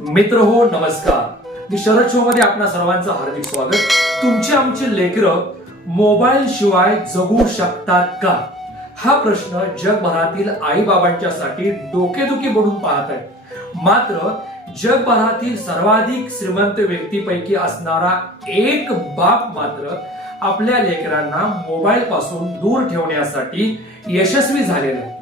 मित्र हो नमस्कार. मी शरद शो मध्ये आपणा सर्वांचं हार्दिक स्वागत. तुमचे आमचे लेकर मोबाईल शिवाय जगू शकतात का? हा प्रश्न जगभरातील आई बाबांच्यासाठी डोकेदुखी बनून पाहत आहे. मात्र जगभरातील सर्वाधिक श्रीमंत व्यक्तीपैकी असणारा एक बाप मात्र आपल्या लेकरांना मोबाईल पासून दूर ठेवण्यासाठी यशस्वी झालेला आहे.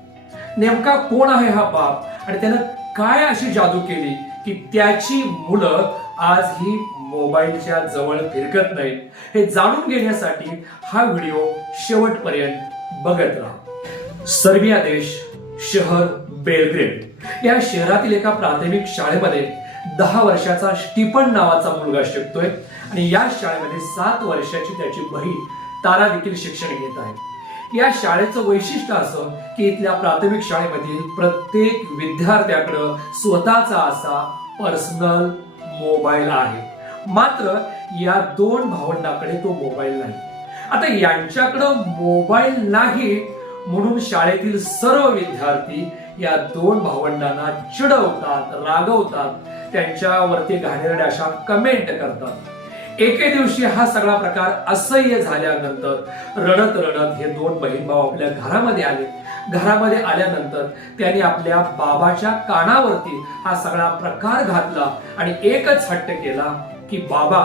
नेमका कोण आहे हा बाप? आणि त्यानं काय अशी जादू केली? की त्याची मुलं आज ही मोबाईलच्या जवळ फिरकत नाहीत? हे जाणून घेण्यासाठी हा व्हिडिओ शेवटपर्यंत बघत राहा. सर्बिया देश शहर बेलग्रेड. या शहरातील एका प्राथमिक शाळेमध्ये दहा वर्षाचा स्टीफन नावाचा मुलगा शिकतोय आणि या शाळेमध्ये सात वर्षाची त्याची बहीण तारा देखील शिक्षण घेत आहे. या शाळेचं वैशिष्ट्य असं की इथल्या प्राथमिक शाळेमधील प्रत्येक विद्यार्थ्याकडं स्वतःचा असा पर्सनल मोबाईल आहे. मात्र या दोन भावंडाकडे तो मोबाईल नाही. आता यांच्याकडं मोबाईल नाही म्हणून शाळेतील सर्व विद्यार्थी या दोन भावंडांना चिडवतात रागवतात त्यांच्यावरती घाणेरड्या अशा कमेंट करतात. एके दिवशी हा सगळा प्रकार असह्य झाल्यानंतर रडत रडत हे दोन बहीण भाऊ आपल्या घरामध्ये आले. घरामध्ये आल्यानंतर त्यांनी आपल्या बाबाच्या कानावरती हा सगळा प्रकार घातला आणि एकच हट्ट केला की बाबा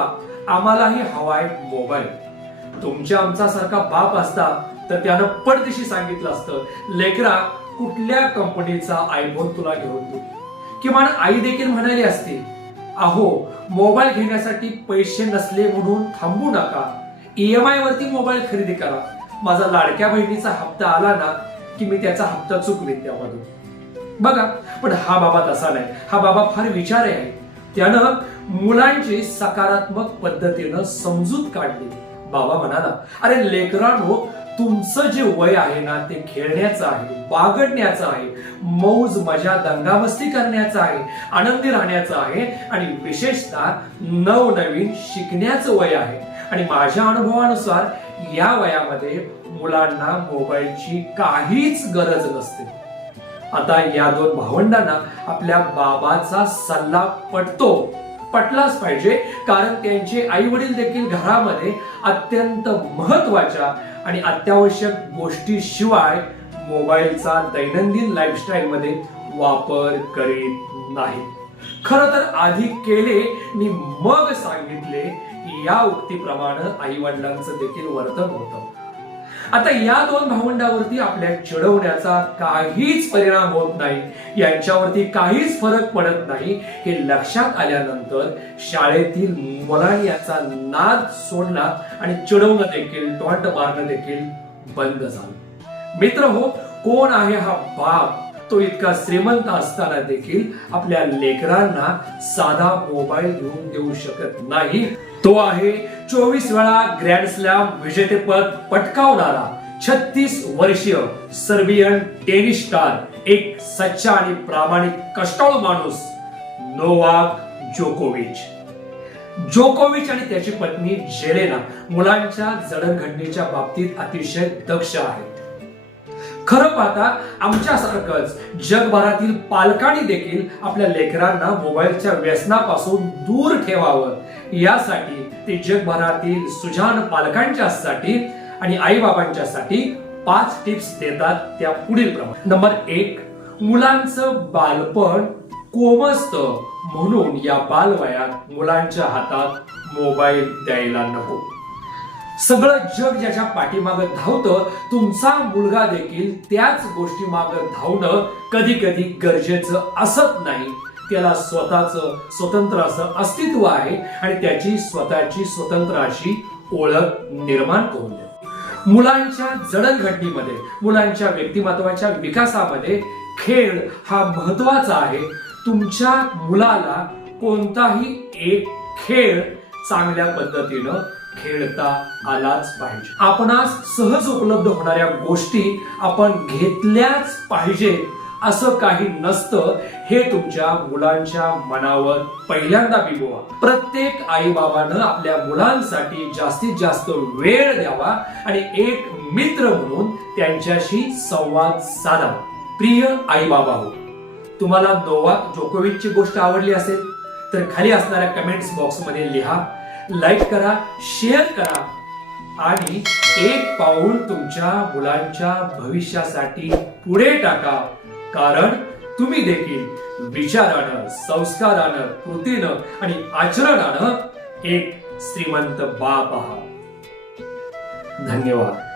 आम्हालाही हवाय मोबाईल. तुमच्या आमचा सारखा बाप असता तर त्यानं पडदिशी सांगितलं असतं लेकरा कुठल्या कंपनीचा आयफोन तुला घेऊन देऊ किमान आई देखील म्हणाली असती अहो मोबाईल घेण्यासाठी पैसे नसले म्हणून थांबू नका. ईएमआय वरती मोबाईल खरेदी करा. माझा लाडक्या बहिणीचा हप्ता आला ना की मी त्याचा हप्ता चुकवेन त्यामधून. बघा पण हा बाबा तसा नाही. हा बाबा फार विचार आहे. त्यानं मुलांची सकारात्मक पद्धतीनं समजूत काढली. बाबा म्हणाला अरे लेकरांनो तुमचं जे वय आहे ना ते खेळण्याचं आहे बागडण्याचं आहे मौज मजा दंगामस्ती करण्याचं आहे आनंदी राहण्याचं आहे आणि विशेषतः नवनवीन शिकण्याचं वय आहे. आणि माझ्या अनुभवानुसार या वयामध्ये मुलांना मोबाईलची काहीच गरज नसते. आता या दोन भावंडांना आपल्या बाबाचा सल्ला पटतो. पटलाच पाहिजे कारण त्यांचे आई वडील देखील घरामध्ये अत्यंत महत्त्वाच्या आणि अत्यावश्यक गोष्टीशिवाय मोबाईलचा दैनंदिन लाईफस्टाईल मध्ये वापर करीत नाही. खर तर आधी केले आणि मग सांगितले या उक्तीप्रमाणे आई वडिलांचं देखील वर्तन होतं. आता या दोन भावंडावरती आपल्या चिडवण्याचा काहीच परिणाम होत नाही. यांच्यावरती काहीच फरक पडत नाही. हे लक्षात आल्यानंतर शाळेतील मुलांनी याचा नाद सोडला आणि चिडवणं देखील टॉन्ट मारणं देखील बंद झालं. मित्र हो कोण आहे हा बाप? तो इतका श्रीमंत असताना देखील आपल्या लेकरांना साधा मोबाईल घेऊन देऊ शकत नाही. तो आहे चोवीस वेळा ग्रँड स्लॅम विजेतेपद पटकावणारा छत्तीस वर्षीय सर्बियन टेनिस स्टार एक सच्चा आणि प्रामाणिक कष्टाळू माणूस नोवाक जोकोविच. जोकोविच आणि त्याची पत्नी जेलेना मुलांच्या जडणघडणीच्या बाबतीत अतिशय दक्ष आहेत. खरं पाहता आमच्यासारखंच जगभरातील पालकांनी देखील आपल्या लेकरांना मोबाईलच्या व्यसनापासून दूर ठेवावं. यासाठी ते जगभरातील सुजान पालकांच्यासाठी आणि आई बाबांच्यासाठी पाच टिप्स देतात त्या पुढील प्रमाणे. नंबर एक मुलांचं बालपण कोमस्त म्हणून या बालवयात मुलांच्या हातात मोबाईल द्यायला नको. सगळं जग ज्याच्या पाठीमागं धावतं तुमचा मुलगा देखील त्याच गोष्टी मागं धावणं कधी कधी गरजेचं असत नाही. त्याला स्वतःच स्वतंत्र असं अस्तित्व आहे आणि त्याची स्वतःची स्वतंत्र अशी ओळख निर्माण करून द्या मुलांच्या जडणघडणीमध्ये मुलांच्या व्यक्तिमत्वाच्या विकासामध्ये खेळ हा महत्त्वाचा आहे. तुमच्या मुलाला कोणताही एक खेळ चांगल्या पद्धतीनं खेळता आलाच पाहिजे. आपणास सहज उपलब्ध होणाऱ्या गोष्टी आपण घेतल्याच पाहिजे असं काही नसतं हे तुमच्या मुलांच्या मनावर पहिल्यांदा बिबवा. प्रत्येक आई बाबानं आपल्या मुलांसाठी जास्तीत जास्त वेळ द्यावा आणि एक मित्र म्हणून त्यांच्याशी संवाद साधावा प्रिय आई बाबा हो तुम्हाला नोवाक जोकोविचची गोष्ट आवडली असेल तर खाली असणाऱ्या कमेंट्स बॉक्समध्ये लिहा. लाईक करा शेअर करा आणि एक पाऊल तुमच्या मुलांच्या भविष्यासाठी पुढे टाका. कारण तुम्ही देखील विचारानं संस्कारानं कृतीनं आणि आचरणानं एक श्रीमंत बाप आहात. धन्यवाद.